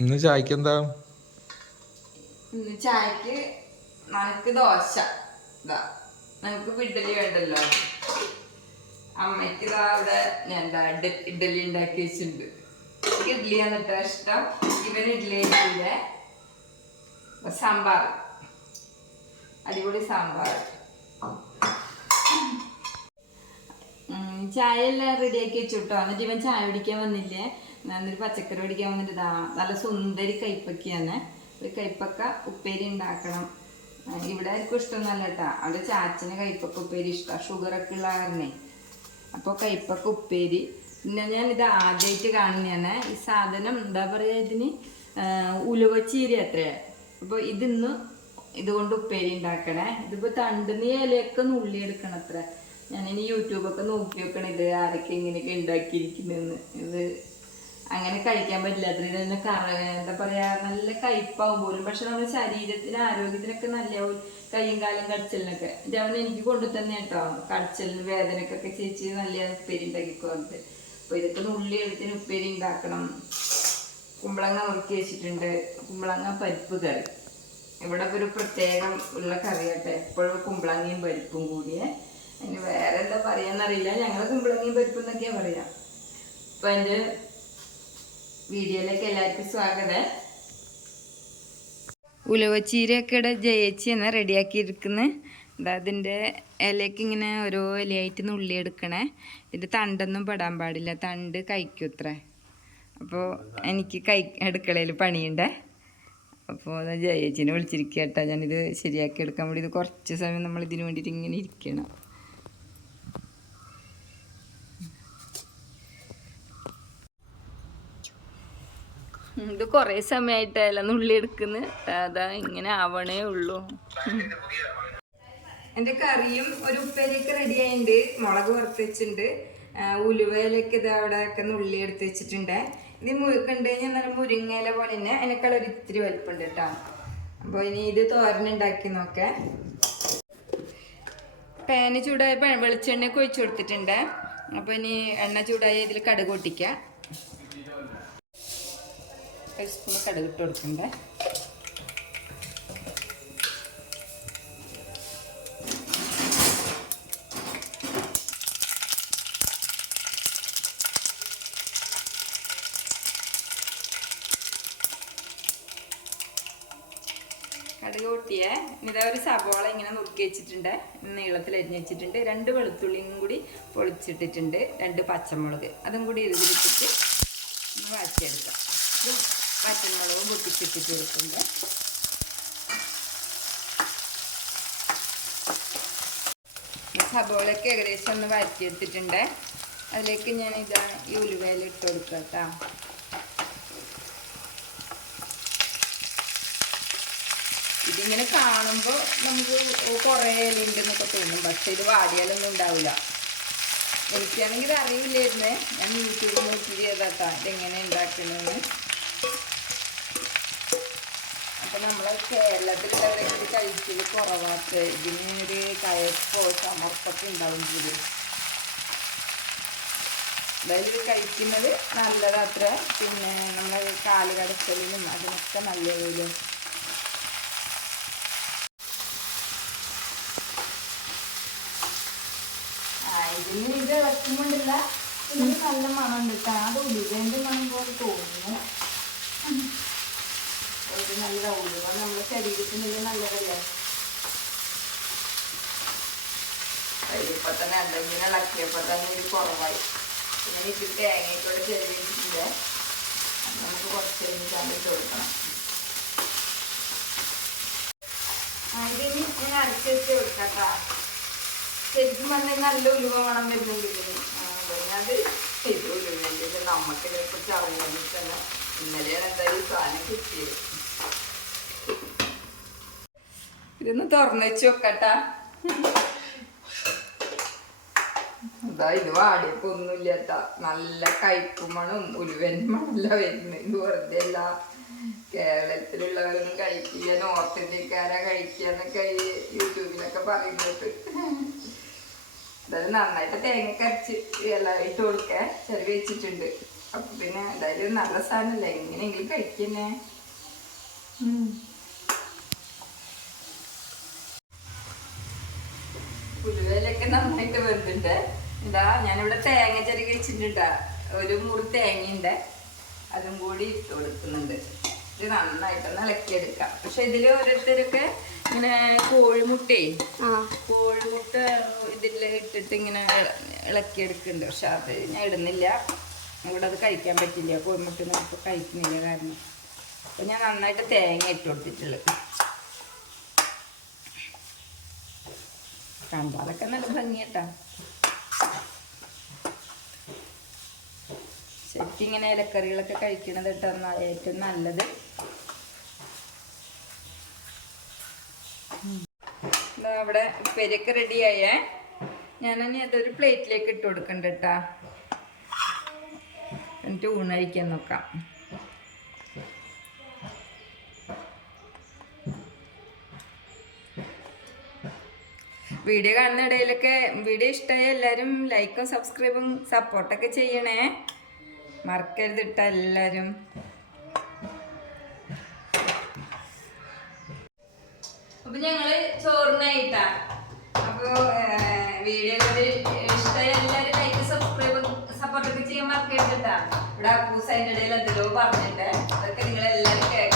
ഇന്ന് ചായക്ക് എന്താ? ഇന്ന് ചായക്ക് നമുക്ക് ദോശ. നമുക്ക് ഇഡ്ഡലി വേണ്ടല്ലോ. അമ്മയ്ക്ക് ഇതാ അവിടെ എന്താ ഇഡ- ഇഡ്ഡലി ഉണ്ടാക്കി വെച്ചിട്ടുണ്ട്. ഇഡ്ഡലി എന്നിട്ട് ഇഷ്ടം. ഇവൻ ഇഡ്ഡലി ഇഡ്ഡലിയിലെ സാമ്പാർ അടിപൊളി സാമ്പാർ ചായ എല്ലാം റെഡിയാക്കി വെച്ചു കേട്ടോ എന്നിട്ട് ഇവൻ ചായ പിടിക്കാൻ വന്നില്ലേ? എന്നിട്ട് പച്ചക്കറി പിടിക്കാൻ വന്നിട്ട് ഇതാ നല്ല സുന്ദരി കൈപ്പക്ക തന്നെ ഒരു കൈപ്പക്ക ഉപ്പേരി ഉണ്ടാക്കണം. ഇവിടെ ആർക്കും ഇഷ്ടമൊന്നുമല്ല കേട്ടാ. അവിടെ ചാച്ചന് കൈപ്പക്ക ഉപ്പേരി ഇഷ്ടമാണ് ഷുഗറൊക്കെ ഉള്ള കാരണേ അപ്പോൾ കൈപ്പക്ക ഉപ്പേരി. പിന്നെ ഞാൻ ഇത് ആദ്യമായിട്ട് കാണുന്നതാണ്. ഈ സാധനം എന്താ പറയുക ഇതിന്? ഉലുവച്ചീരി അത്രേ. അപ്പോൾ ഇതിന്ന് ഇതുകൊണ്ട് ഉപ്പേരി ഉണ്ടാക്കണേ. ഇതിപ്പോൾ തണ്ടുന്ന ഇലയൊക്കെ നുള്ളി എടുക്കണം അത്ര. ഞാനിനി യൂട്യൂബൊക്കെ നോക്കി വെക്കണം ഇത് ആരൊക്കെ ഇങ്ങനെയൊക്കെ ഉണ്ടാക്കിയിരിക്കുന്നതെന്ന്. ഇത് അങ്ങനെ കഴിക്കാൻ പറ്റില്ല. അത്ര തന്നെ കറ എന്താ പറയാ നല്ല കയ്പാവും പോലും. പക്ഷെ നമ്മുടെ ശരീരത്തിന് ആരോഗ്യത്തിനൊക്കെ നല്ല കയ്യും കാലും കടച്ചലിനൊക്കെ. അവൻ എനിക്ക് കൊണ്ടു തന്നെ കേട്ടോ കടച്ചലിന് വേദനക്കൊക്കെ ചേച്ചി നല്ല ഉപ്പേരി ഉണ്ടാക്കിക്കോട്ട് അപ്പൊ ഇതൊക്കെ ഉള്ളി എടുത്തിന് ഉപ്പേരി ഉണ്ടാക്കണം. കുമ്പളങ്ങ നുറുക്കി വെച്ചിട്ടുണ്ട്. കുമ്പളങ്ങ പരിപ്പ് കറി. ഇവിടെ ഒരു പ്രത്യേകം ഉള്ള കറിയാട്ടെ. എപ്പോഴും കുമ്പളങ്ങയും പരിപ്പും കൂടിയേ. അതിന് വേറെ എന്താ പറയാന്നറിയില്ല. ഞങ്ങൾ കുമ്പളങ്ങയും പരിപ്പും എന്നൊക്കെയാ പറയാ. അപ്പൊ എന്റെ വീഡിയോയിലേക്ക് എല്ലാവർക്കും സ്വാഗതം. ഉലവച്ചീരയൊക്കെ ഇവിടെ ജയിച്ച് എന്ന് റെഡിയാക്കിയിരിക്കുന്നത് അതിന്റെ ഇലയ്ക്ക് ഇങ്ങനെ ഓരോ ഇലയായിട്ട് നുള്ളി എടുക്കണേ. ഇതിന്റെ തണ്ടൊന്നും പെടാൻ പാടില്ല. തണ്ട് കഴിക്കും കഴിക്കൂത്രേ അപ്പോൾ എനിക്ക് കൈ അടുക്കളയിൽ പണിയുണ്ടേ. അപ്പോൾ ജയച്ചിനെ വിളിച്ചിരിക്കുക കേട്ടോ ഞാനിത് ശരിയാക്കി എടുക്കാൻ വേണ്ടി ഇത് കുറച്ച് സമയം നമ്മൾ ഇതിനു വേണ്ടിയിട്ട് ഇങ്ങനെ ഇരിക്കണം. ഇത് കുറേ സമയമായിട്ടല്ല നുള്ളി എടുക്കുന്നു. അതാ ഇങ്ങനെ ആവണേ ഉള്ളൂ. എന്റെ കറിയും ഒരു ഉപ്പേരിയൊക്കെ റെഡി ആയിട്ടുണ്ട് മുളക് വറുത്ത് വെച്ചിട്ടുണ്ട് ആ, ഉലുവയിലൊക്കെ ഇത് അവിടെ ഒക്കെ നുള്ളി എടുത്ത് വെച്ചിട്ടുണ്ട്. ഇത് മുഴുക്കുണ്ട് കഴിഞ്ഞാൽ മുരിങ്ങയില പോലെ തന്നെ അതിനേക്കാൾ ഒരു ഇത്തിരി വലിപ്പുണ്ട് കേട്ടോ അപ്പോൾ ഇനി ഇത് തോരനുണ്ടാക്കി നോക്കേ. പാന് ചൂടായ വെളിച്ചെണ്ണയൊക്കെ ഒഴിച്ചു കൊടുത്തിട്ടുണ്ട്. അപ്പോൾ ഇനി എണ്ണ ചൂടായ ഇതിൽ കടുക് പൊട്ടിക്കുക ഒരു സ്പൂൺ കടുക് ഇട്ട് കൊടുക്കണ്ടേ. കടുക് പൊട്ടിയേ. ഇതാ ഒരു സവാള ഇങ്ങനെ നുറുക്കി വെച്ചിട്ടുണ്ട്. നീളത്തിൽ അരിഞ്ഞ് വെച്ചിട്ടുണ്ട്. രണ്ട് വെളുത്തുള്ളിയും കൂടി പൊളിച്ചിട്ടിട്ടുണ്ട്. രണ്ട് പച്ചമുളക്. അതും കൂടി ഇതിലിട്ടിട്ട് വഴറ്റിയെടുക്കാം. പച്ചമുളകും പൊട്ടിച്ചിട്ട് ചേർക്കുന്നത് സബോളയൊക്കെ ഏകദേശം ഒന്ന് വരട്ടിയെടുത്തിട്ടുണ്ട്. അതിലേക്ക് ഞാൻ ഇതാണ് ഈ ഉലുവയിൽ ഇട്ട് കൊടുക്കാം കേട്ടോ. ഇതിങ്ങനെ കാണുമ്പോൾ നമുക്ക് കുറേ ഇലയുണ്ടെന്നൊക്കെ തോന്നും പക്ഷെ ഇത് വാടിയാലൊന്നും ഉണ്ടാവില്ല. എനിക്കാണെങ്കിൽ ഇത് അറിയില്ലായിരുന്നേ. ഞാൻ യൂട്യൂബ് നോക്കി ചെയ്താട്ടാ ഇതെങ്ങനെ ഉണ്ടാക്കണമെന്ന് അപ്പം നമ്മൾ കേരളത്തിലുള്ളവരെ കഴിക്കൽ കുറവാത്ത ഇതിന് ഒരു കയപ്പോ സമർപ്പൊക്കെ ഉണ്ടാവും എന്തായാലും കഴിക്കുന്നത് നല്ലതത്ര. പിന്നെ നമ്മളെ കാൽ കടച്ചലിനും അതിനൊക്കെ നല്ലതിലും ആ, ഇതിന് ഇത് ഇളക്കുമ്പോണ്ടില്ല ഇതിന് നല്ല മണം ഉണ്ട് കേട്ടോ അത് ഉരുകേന്റെ മണം പോലെ തോന്നുന്നു ഇത് നല്ല ഉലുവ ഇത് നല്ലതല്ലേ? ഇപ്പൊ തന്നെ എന്തെങ്കിലും ഇളക്കിയപ്പോ തന്നെ ഒരു കുറവായി. പിന്നെ ഇത് തേങ്ങയ്ക്കൂടെ ചെലവിട്ടിട്ടില്ല നമുക്ക് കുറച്ച് കഴിഞ്ഞിട്ട് അതിട്ട് കൊടുക്കണം. ആ, ഇതിനി ഞാൻ അരച്ച് വെച്ച് കൊടുക്കാം ശരിക്കും പറഞ്ഞാൽ നല്ല ഉലുവ വരുന്നുണ്ട് ഇതിന്. അത് ഇതിനെക്കുറിച്ച് അറിയാമെങ്കിൽ തന്നെ ഇന്നലെയാണ് എന്തായാലും സാധനം കിട്ടിയത്. ഇതൊന്ന് തുറന്നു വെച്ച് വെക്കട്ടാ ഇതാ വാടിയപ്പോ ഒന്നുമില്ലാത്ത നല്ല കയ്പും ഉരുവൻ ഉലുവൻ മണല്ല വരുന്നത് വെറുതെ അല്ല. കേരളത്തിലുള്ളവരൊന്നും കഴിക്കില്ല. നോർത്ത് ഇന്ത്യക്കാരാ കഴിക്കുക എന്നൊക്കെ യൂട്യൂബിലൊക്കെ പറയുന്നത്. അതായത് നന്നായിട്ട് തേങ്ങ കരച്ച് ഇട്ട് കൊടുക്കാൻ ചെറിയ വെച്ചിട്ടുണ്ട്. അപ്പൊ പിന്നെ എന്തായാലും നല്ല സാധനമല്ലേ എങ്ങനെയെങ്കിലും കഴിക്കുന്നേ നന്നായിട്ട് വെന്തിണ്ട് എന്താ ഞാനിവിടെ തേങ്ങ ചെറുകി വെച്ചിട്ടുണ്ട് ഒരു മുറി തേങ്ങയുണ്ട്. അതും കൂടി ഇട്ട് കൊടുക്കുന്നുണ്ട്. ഇത് നന്നായിട്ടൊന്ന് ഇളക്കിയെടുക്കാം. പക്ഷെ ഇതിൽ ഓരോരുത്തരൊക്കെ ഇങ്ങനെ കോഴിമുട്ടേ കോഴിമുട്ട ഇതിൽ ഇട്ടിട്ട് ഇങ്ങനെ ഇളക്കി ഇളക്കിയെടുക്കുന്നുണ്ട്. പക്ഷെ അത് ഞാൻ ഇടുന്നില്ല. ഇവിടെ അത് കഴിക്കാൻ പറ്റില്ല. കോഴിമുട്ട നമുക്ക് കഴിക്കുന്നില്ല കാരണം. അപ്പം ഞാൻ നന്നായിട്ട് തേങ്ങ ഇട്ട് കൊടുത്തിട്ടുള്ളത്. കണ്ടാലൊക്കെ നല്ല ഭംഗിയാട്ടോ. ശരിക്കും ഇങ്ങനെ ഇലക്കറികളൊക്കെ കഴിക്കുന്നത് കേട്ടോ ന- ഏറ്റവും നല്ലത്. അവിടെ ഉപ്പേരിയൊക്കെ റെഡിയായേ ഞാനിനി അതൊരു പ്ലേറ്റിലേക്ക് ഇട്ട് കൊടുക്കണ്ട കേട്ടാ. എന്നിട്ട് ഊണഴിക്കാൻ നോക്കാം. വീഡിയോ കാണുന്ന ഇടയിലൊക്കെ വീഡിയോ ഇഷ്ടമായ എല്ലാവരും ലൈക്കും സബ്സ്ക്രൈബും സപ്പോർട്ടൊക്കെ ചെയ്യണേ. മറക്കരുത് ഇട്ട എല്ലാവരും. അപ്പൊ ഞങ്ങൾ ചോറിനായിട്ട. അപ്പോൾ വീഡിയോ ഇഷ്ടമായ എല്ലാവരും ലൈക്ക് സബ്സ്ക്രൈബ് സപ്പോർട്ടൊക്കെ ചെയ്യാൻ മറക്കരുത് കേട്ടാ ഇവിടെ അപ്പൂസ് അതിന്റെ ഇടയിൽ എന്തെല്ലോ പറഞ്ഞിട്ട്. അതൊക്കെ നിങ്ങളെല്ലാവരും കേൾക്കാം